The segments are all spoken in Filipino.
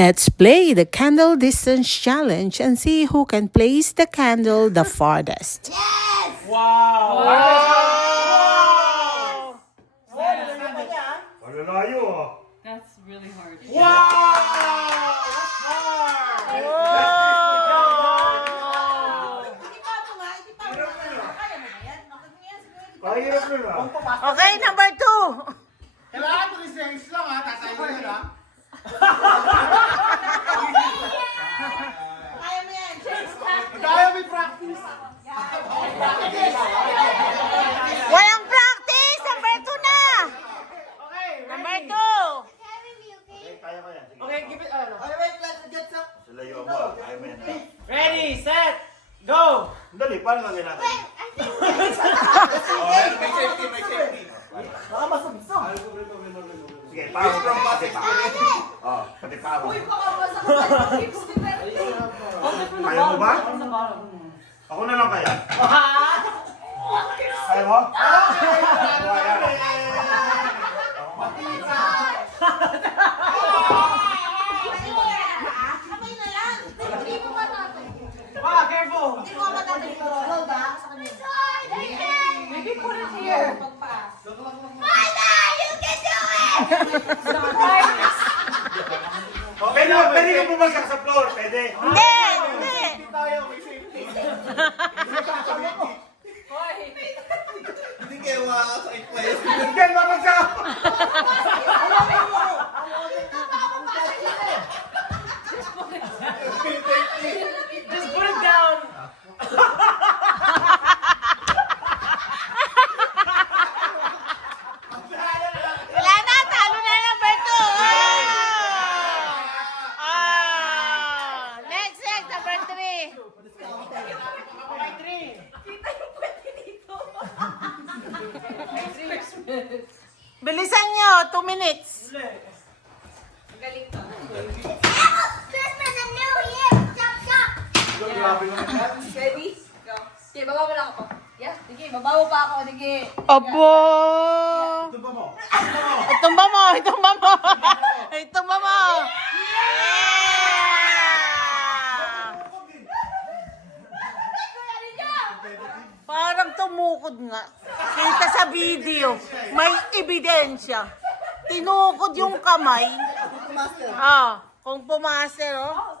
Let's play the candle distance challenge and see who can place the candle the farthest. Yes! Wow! Wow! Malalayo ah. That's really hard. Wow! That's hard! Pahirap nun ah. Okay, number 2. Kailangan 3 seconds lang ha, tatayo ko yun ha. Kaya mo yan, change tactics. Kaya may practice. Walang practice! Number 2 na! Okay, Number 2! Kaya ko yan. Okay, give it, ano. Okay, wait, let's get some. Layo mo ah. Kaya mo yan ah. Ready, set, go! Dali, paano gagawin natin? May safety. Baka masubsog. Sige, pao. Pati pao. Oh, pati pao. Kaya mo ba? Ako na lang kaya. Kaya mo? Kaya. Ah, careful. Maybe put it here. Pwede ka bumagsak sa floor. Pwede. Hindi! Hindi! Tayo, may safety. Hindi kayo makakasakit pa yun. Hindi, babagsak ako. Just put it down. Wala na! Talo na number 2! Next, number 3. Okay, 3. Bilisan nyo! 2 minutes. Grabe naman yan. Ready? Go. Sige, baba mo lang ako. Yeah, sige, baba mo pa ako. Sige. Opo! Tumba mo. Itumba mo! Itumba mo! Itumba mo! Parang tumukod nga. Kita sa video. May ebidensya. Tinukod yung kamay. Ah, kung pumaster, oh.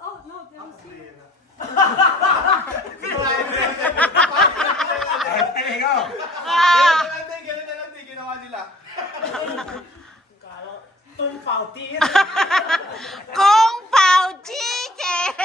Ay, ikaw. Ah, Ganun na lang din ginawa nila. Tung pauti. kung pao chicken!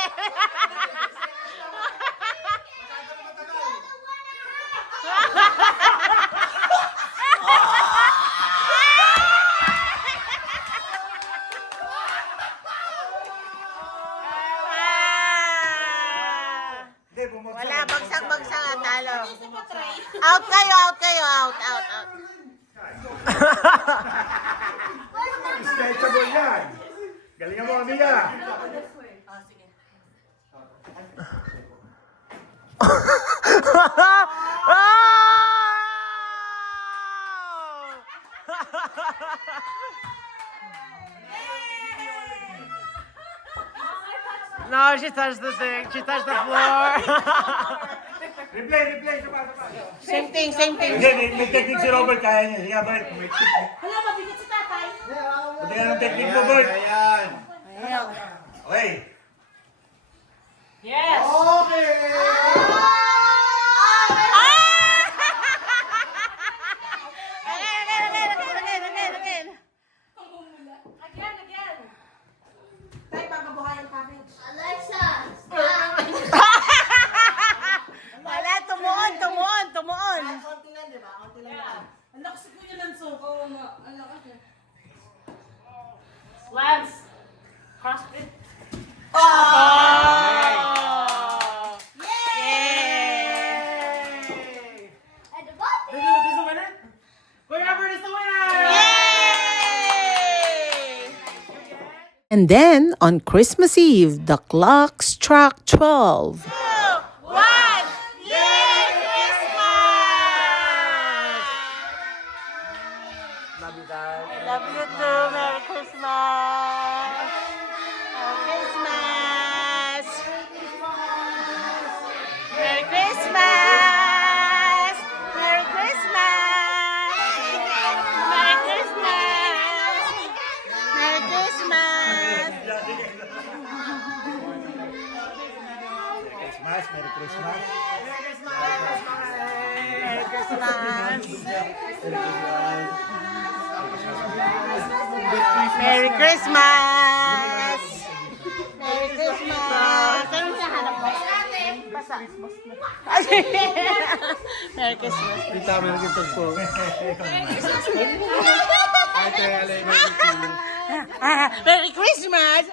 Hindi, bumagsak. Wala, bagsak-bagsak at talo. Out kayo, out. Stretchable yan. Galingan mo, amiga. No, she touched the thing. She touched the floor. Replay. Sapa. Same thing. Hindi, may technique si Robert. Kaya niya. Sige, Bert. May technique. Hala, mabigat si tatay. Pati nga ng technique mo, Bert. Ayan. Okay. Yes. Okay. Again. Again. Tay, pagkabuhay ang package. Wala, tumuon. Konti lang, di ba? Konti lang naman. Ang lakas ko yun ng suko. Ang lakas niya. Lance. CrossFit. This is the winner? Whoever is the winner! And then, on Christmas Eve, the clock struck 12. 2, 1, Yay! Christmas! Love you guys. Love you too. Merry Christmas. Okay. Christmas. Merry Christmas! Merry Christmas! Merry Christmas! Ano siya hanap mo? Basta. Merry Christmas. Tita, meron Christmas po. Merry Christmas!